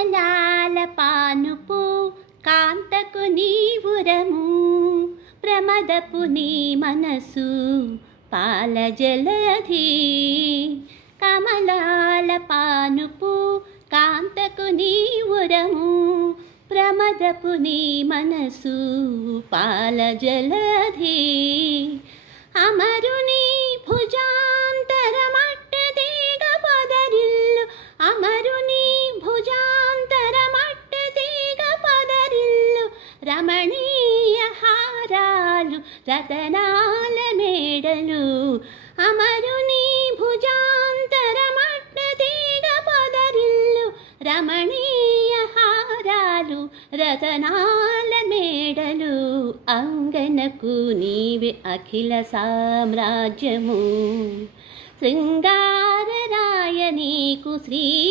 కమలాల పానుపు కాంతకు నీవురము ప్రమదపు నీ మనసు పాల జలధి కమలాల పానుపు కాంతకు నీవురము ప్రమదపు నీ మనసు పాల రమణీయ హారాలు రతనాల మేడలు. అమరుని భుజాంతరమట్టదీగ పొదరిల్లు. రమణీయ హారాలు రతనాల మేడలు. అంగనకు నీవే అఖిల సామ్రాజ్యము. శృంగారరాయ నీకు శ్రీ